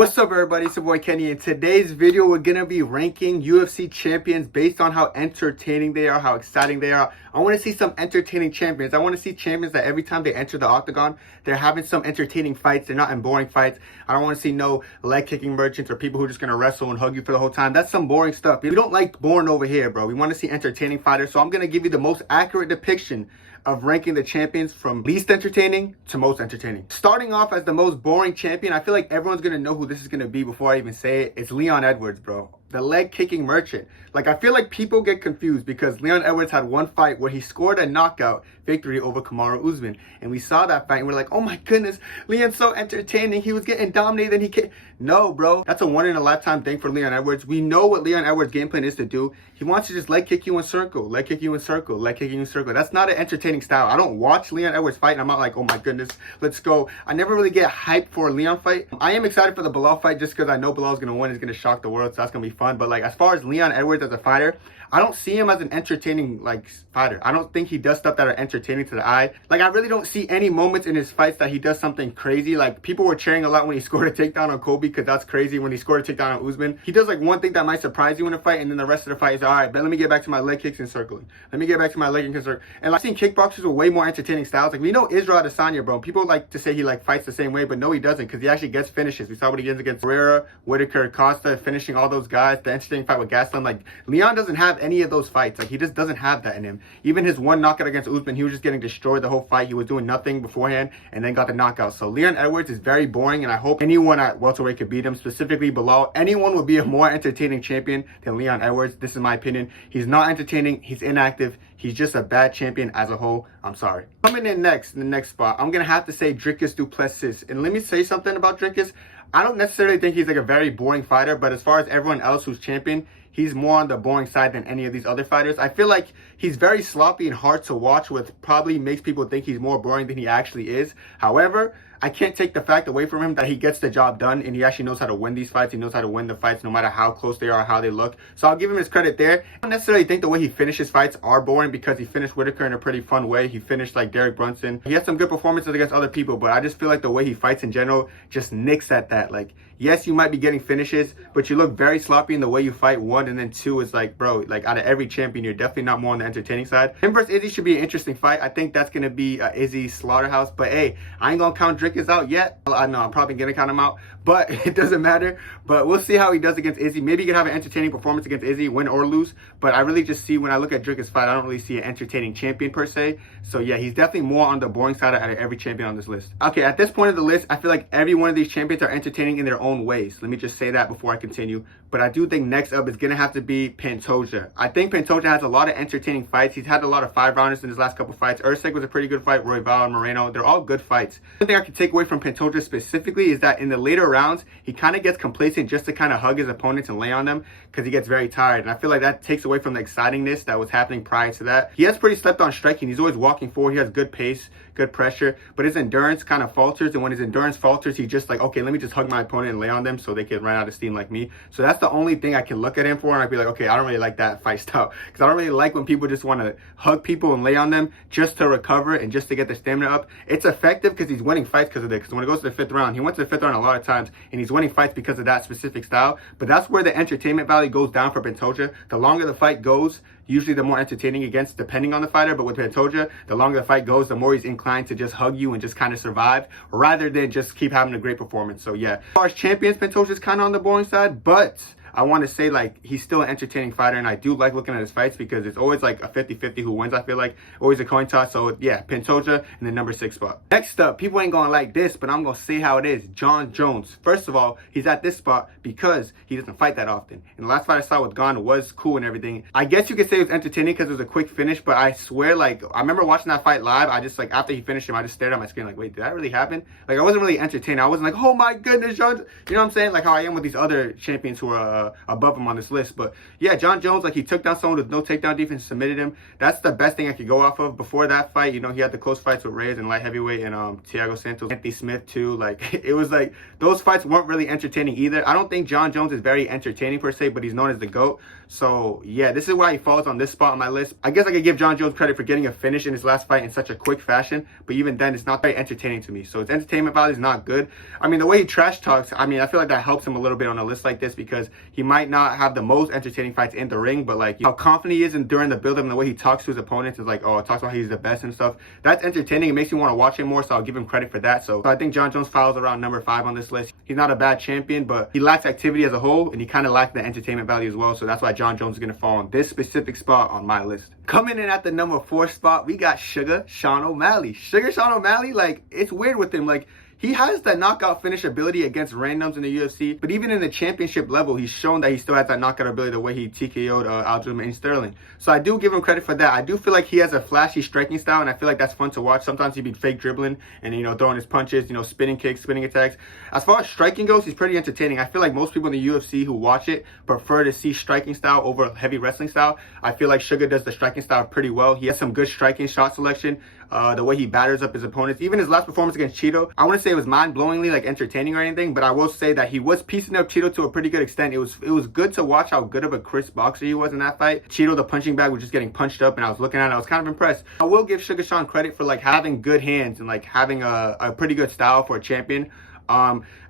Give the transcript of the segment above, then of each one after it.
What's up, everybody? It's your boy Kenny. In today's video, we're gonna be ranking UFC champions based on how entertaining they are, how exciting they are. I want to see some entertaining champions. I want to see champions that every time they enter the octagon, they're having some entertaining fights. They're not in boring fights. I don't want to see no leg kicking merchants or people who are just gonna wrestle and hug you for the whole time. That's some boring stuff. We don't like boring over here, bro. We want to see entertaining fighters. So I'm gonna give you the most accurate depiction of ranking the champions from least entertaining to most entertaining. Starting off as the most boring champion, I feel like everyone's gonna know who this is gonna be before I even say it. It's Leon Edwards, bro. The leg kicking merchant. Like, I feel like people get confused because Leon Edwards had one fight where he scored a knockout victory over Kamaru Usman. And we saw that fight and we're like, oh my goodness, Leon's so entertaining. He was getting dominated and he can't. No, bro. That's a one in a lifetime thing for Leon Edwards. We know what Leon Edwards' game plan is to do. He wants to just leg kick you in circle, leg kick you in circle, leg kick you in circle. That's not an entertaining style. I don't watch Leon Edwards fight and I'm not like, oh my goodness, let's go. I never really get hyped for a Leon fight. I am excited for the Belal fight just because I know Belal's going to win. He's going to shock the world, so that's going to be fun. But like, as far as Leon Edwards as a fighter, I don't see him as an entertaining fighter. I don't think he does stuff that are entertaining to the eye. Like, I really don't see any moments in his fights that he does something crazy. Like, people were cheering a lot when he scored a takedown on Kobe because that's crazy. When he scored a takedown on Usman, he does like one thing that might surprise you in a fight, and then the rest of the fight is all right. But let me get back to my leg kicks and circling. Let me get back to my leg kicks and circling. And like, I've seen kickboxers with way more entertaining styles. Like, we know Israel Adesanya, bro. People like to say he like fights the same way, but no, he doesn't, because he actually gets finishes. We saw what he gets against Pereira, Whitaker, Costa, finishing all those guys. The entertaining fight with Gastelum. Like, Leon doesn't have any of those fights. Like, he just doesn't have that in him. Even his one knockout against Usman, he was just getting destroyed the whole fight. He was doing nothing beforehand and then got the knockout. So Leon Edwards is very boring, and I hope anyone at welterweight could beat him, specifically Belal. Anyone would be a more entertaining champion than Leon Edwards. This is my opinion. He's not entertaining. He's inactive. He's just a bad champion as a whole. I'm sorry. Coming in next, in the next spot, I'm going to have to say Dricus du Plessis. And let me say something about Dricus. I don't necessarily think he's like a very boring fighter, but as far as everyone else who's champion, he's more on the boring side than any of these other fighters. I feel like he's very sloppy and hard to watch, which probably makes people think he's more boring than he actually is. However, I can't take the fact away from him that he gets the job done and he actually knows how to win these fights. He knows how to win the fights no matter how close they are or how they look. So I'll give him his credit there. I don't necessarily think the way he finishes fights are boring because he finished Whitaker in a pretty fun way. He finished like Derek Brunson. He has some good performances against other people, but I just feel like the way he fights in general just nicks at that. Like, yes, you might be getting finishes, but you look very sloppy in the way you fight. One, and then two is like, bro, like out of every champion, you're definitely not more on the entertaining side. Him versus Izzy should be an interesting fight. I think that's going to be Izzy's slaughterhouse. But hey, I ain't going to count Dricus out yet. I know I'm probably going to count him out, but it doesn't matter. But we'll see how he does against Izzy. Maybe he could have an entertaining performance against Izzy, win or lose. But I really just see, when I look at Dricus' fight, I don't really see an entertaining champion per se. So yeah, he's definitely more on the boring side out of every champion on this list. Okay, at this point of the list, I feel like every one of these champions are entertaining in their own ways. Let me just say that before I continue. But I do think next up is going to have to be Pantoja. I think Pantoja has a lot of entertaining fights. He's had a lot of 5-rounders in his last couple fights. Usyk was a pretty good fight. Royval and Moreno, they're all good fights. One thing I can take away from Pantoja specifically is that in the later rounds, he kind of gets complacent just to kind of hug his opponents and lay on them because he gets very tired. And I feel like that takes away from the excitingness that was happening prior to that. He has pretty slept on striking. He's always walking forward. He has good pace, good pressure, but his endurance kind of falters. And when his endurance falters, he's just like, okay, let me just hug my opponent and lay on them so they can run out of steam like me. So that's the only thing I can look at him for, and I'd be like, okay, I don't really like that fight style, because I don't really like when people just want to hug people and lay on them just to recover and just to get their stamina up. It's effective because he's winning fights because of it, because when it goes to the 5th round, he went to the 5th round a lot of times, and he's winning fights because of that specific style. But that's where the entertainment value goes down for Pantoja. The longer the fight goes, usually the more entertaining it gets, depending on the fighter. But with Pantoja, the longer the fight goes, the more he's inclined to just hug you and just kind of survive, rather than just keep having a great performance. So yeah, as far as champions, Pantoja's kind of on the boring side, but I want to say, like, he's still an entertaining fighter, and I do like looking at his fights because it's always like a 50-50 who wins, I feel like. Always a coin toss. So yeah, Pantoja in the number 6 spot. Next up, people ain't gonna like this, but I'm gonna say how it is. Jon Jones. First of all, he's at this spot because he doesn't fight that often. And the last fight I saw with Gon was cool and everything. I guess you could say it was entertaining because it was a quick finish, but I swear, like, I remember watching that fight live. I just, like, after he finished him, I just stared at my screen like, wait, did that really happen? Like, I wasn't really entertained. I wasn't like, oh my goodness, Jon. You know what I'm saying? Like how I am with these other champions who are above him on this list. But yeah, Jon Jones, like, he took down someone with no takedown defense, submitted him. That's the best thing I could go off of. Before that fight, you know, he had the close fights with Reyes and light heavyweight and Thiago Santos, Anthony Smith too. Like, it was like those fights weren't really entertaining either. I don't think Jon Jones is very entertaining per se, but he's known as the GOAT. So yeah, this is why he falls on this spot on my list. I guess I could give Jon Jones credit for getting a finish in his last fight in such a quick fashion, but even then, it's not very entertaining to me. So his entertainment value is not good. I mean, the way he trash talks, I mean, I feel like that helps him a little bit on a list like this, because he might not have the most entertaining fights in the ring, but like how confident he is and during the build-up and the way he talks to his opponents is like, oh, talks about how he's the best and stuff. That's entertaining. It makes me want to watch him more, so I'll give him credit for that. So I think Jon Jones files around number 5 on this list. He's not a bad champion, but he lacks activity as a whole, and he kind of lacks the entertainment value as well. So that's why Jon Jones is going to fall on this specific spot on my list. Coming in at the number 4 spot, we got Sugar Sean O'Malley. Sugar Sean O'Malley, like, it's weird with him. Like, he has that knockout finish ability against randoms in the UFC, but even in the championship level, he's shown that he still has that knockout ability the way he TKO'd Aljamain Sterling. So I do give him credit for that. I do feel like he has a flashy striking style, and I feel like that's fun to watch. Sometimes he'd be fake dribbling and, you know, throwing his punches, you know, spinning kicks, spinning attacks. As far as striking goes, he's pretty entertaining. I feel like most people in the UFC who watch it prefer to see striking style over heavy wrestling style. I feel like Sugar does the striking style pretty well. He has some good striking shot selection. The way he batters up his opponents. Even his last performance against Cheeto, I wouldn't say it was mind-blowingly like entertaining or anything, but I will say that he was piecing up Cheeto to a pretty good extent. It was good to watch how good of a crisp boxer he was in that fight. Cheeto, the punching bag, was just getting punched up, and I was looking at it, I was kind of impressed. I will give Sugar Sean credit for like having good hands and like having a pretty good style for a champion.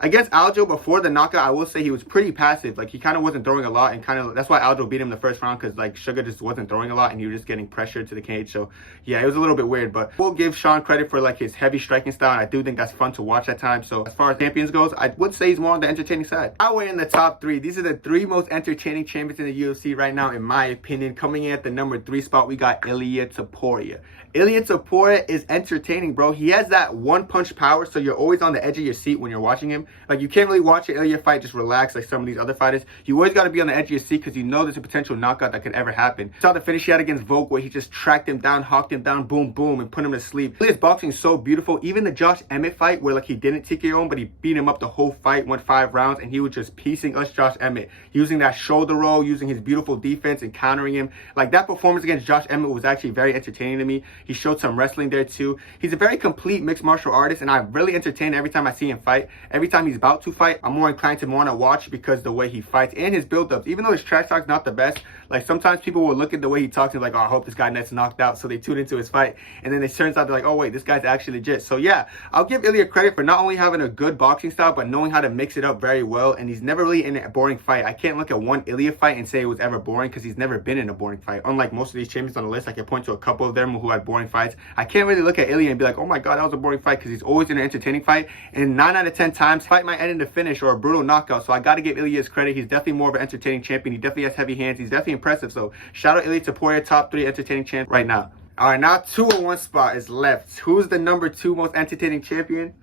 Against Aljo before the knockout, I will say he was pretty passive. Like, he kind of wasn't throwing a lot, and kind of that's why Aljo beat him the first round, because like Sugar just wasn't throwing a lot and he was just getting pressured to the cage. So yeah, it was a little bit weird, but we'll give Sean credit for like his heavy striking style, and I do think that's fun to watch at times. So as far as champions goes, I would say he's more on the entertaining side. Now we're in the top 3. These are the 3 most entertaining champions in the UFC right now, in my opinion. Coming in at the number 3 spot, we got Ilia Topuria. Ilia Topuria is entertaining, bro. He has that one-punch power, so you're always on the edge of your seat when you're watching him. Like, you can't really watch an Ilia fight just relax like some of these other fighters. You always got to be on the edge of your seat, because you know there's a potential knockout that could ever happen. You saw the finish he had against Volk, where he just tracked him down, hawked him down, boom, boom, and put him to sleep. Ilia's boxing is so beautiful. Even the Josh Emmett fight, where like he didn't TKO him, but he beat him up the whole fight, went 5 rounds, and he was just piecing us Josh Emmett, using that shoulder roll, using his beautiful defense and countering him. Like, that performance against Josh Emmett was actually very entertaining to me. He showed some wrestling there too. He's a very complete mixed martial artist, and I'm really entertained every time I see him fight. Every time he's about to fight, I'm more inclined to want to watch, because the way he fights and his build-ups, even though his trash talk's not the best, like sometimes people will look at the way he talks and like, oh, I hope this guy gets knocked out, so they tune into his fight, and then it turns out they're like, oh wait, this guy's actually legit. So yeah, I'll give Ilia credit for not only having a good boxing style, but knowing how to mix it up very well, and he's never really in a boring fight. I can't look at one Ilia fight and say it was ever boring, because he's never been in a boring fight. Unlike most of these champions on the list, I can point to a couple of them who had boring fights. I can't really look at Ilia and be like, oh my god, that was a boring fight, because he's always in an entertaining fight, and 9 out of 10 times, fight might end in a finish or a brutal knockout. So I got to give Ilia his credit. He's definitely more of an entertaining champion. He definitely has heavy hands. He's definitely impressive. So shout out Ilia Topuria, top 3 entertaining champ right now. All right, now 201 spot is left. Who's the number 2 most entertaining champion?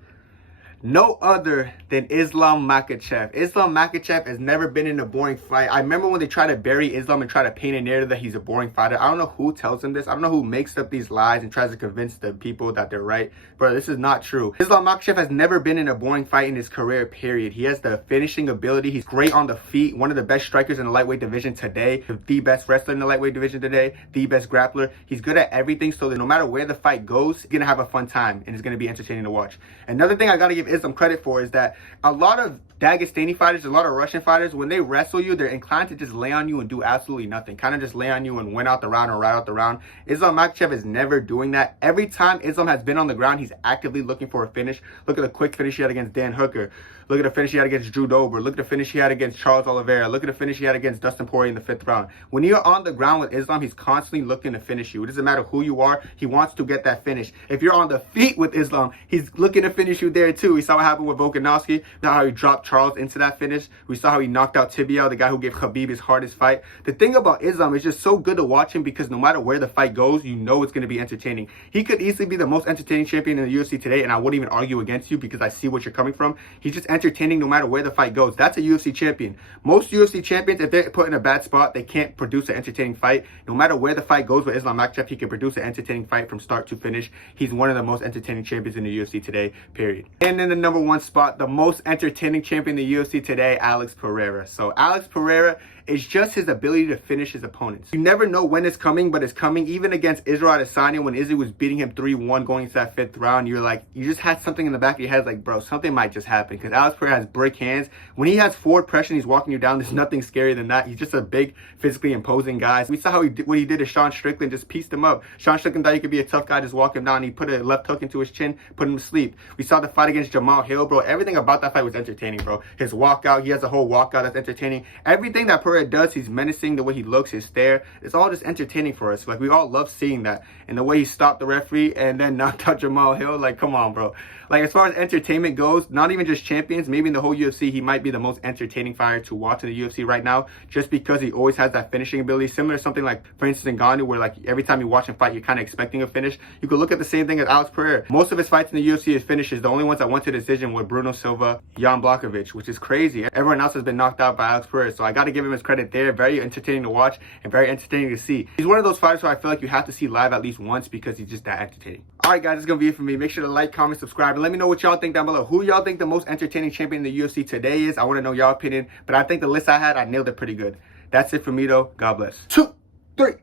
No other than Islam Makhachev. Islam Makhachev has never been in a boring fight. I remember when they try to bury Islam and try to paint a narrative that he's a boring fighter. I don't know who tells him this. I don't know who makes up these lies and tries to convince the people that they're right. But this is not true. Islam Makhachev has never been in a boring fight in his career, period. He has the finishing ability. He's great on the feet. One of the best strikers in the lightweight division today. The best wrestler in the lightweight division today. The best grappler. He's good at everything, so that no matter where the fight goes, he's going to have a fun time, and it's going to be entertaining to watch. Another thing I got to give Islam credit for is that a lot of Dagestani fighters, a lot of Russian fighters, when they wrestle you, they're inclined to just lay on you and do absolutely nothing. Kind of just lay on you and win out the round or ride out the round. Islam Makhachev is never doing that. Every time Islam has been on the ground, he's actively looking for a finish. Look at the quick finish he had against Dan Hooker. Look at the finish he had against Drew Dober. Look at the finish he had against Charles Oliveira. Look at the finish he had against Dustin Poirier in the 5th round. When you're on the ground with Islam, he's constantly looking to finish you. It doesn't matter who you are. He wants to get that finish. If you're on the feet with Islam, he's looking to finish you there too. We saw what happened with Volkanovski. We saw how he dropped Charles into that finish. We saw how he knocked out Tibial, the guy who gave Khabib his hardest fight. The thing about Islam is just so good to watch him, because no matter where the fight goes, you know it's going to be entertaining. He could easily be the most entertaining champion in the UFC today, and I wouldn't even argue against you, because I see what you're coming from. He's just entertaining no matter where the fight goes. That's a UFC champion. Most UFC champions, if they're put in a bad spot, they can't produce an entertaining fight. No matter where the fight goes with Islam Makhachev, he can produce an entertaining fight from start to finish. He's one of the most entertaining champions in the UFC today, period. And in the number one spot, the most entertaining champion in the UFC today, Alex Pereira. So Alex Pereira is just his ability to finish his opponents. You never know when it's coming, but it's coming. Even against Israel Adesanya, when Izzy was beating him 3-1 going into that 5th round, you're like, you just had something in the back of your head like, bro, something might just happen. Because Alex Pereira has brick hands. When he has forward pressure and he's walking you down, there's nothing scarier than that. He's just a big, physically imposing guy. We saw what he did to Sean Strickland, just pieced him up. Sean Strickland thought he could be a tough guy, just walk him down. He put a left hook into his chin, put him to sleep. We saw the fight against Jamal Hill, bro. Everything about that fight was entertaining, bro. His walkout, he has a whole walkout that's entertaining. Everything that Pereira does, he's menacing. The way he looks, his stare, it's all just entertaining for us. Like, we all love seeing that. And the way he stopped the referee and then knocked out Jamal Hill, like, come on, bro. Like, as far as entertainment goes, not even just champions, maybe in the whole UFC, he might be the most entertaining fighter to watch in the UFC right now, just because he always has that finishing ability, similar to something like, for instance, Ngannou, where, like, every time you watch him fight, you're kind of expecting a finish. You could look at the same thing as Alex Pereira. Most of his fights in the UFC is finishes. The only ones that went to decision were Bruno Silva, Jan Blachowicz, which is crazy. Everyone else has been knocked out by Alex Pereira, so I got to give him his credit there. Very entertaining to watch and very entertaining to see. He's one of those fighters who I feel like you have to see live at least once because he's just that entertaining. Alright guys, that's going to be it for me. Make sure to like, comment, subscribe, and let me know what y'all think down below. Who y'all think the most entertaining champion in the UFC today is? I want to know y'all opinion, but I think the list I had, I nailed it pretty good. That's it for me though. God bless. 2, 3.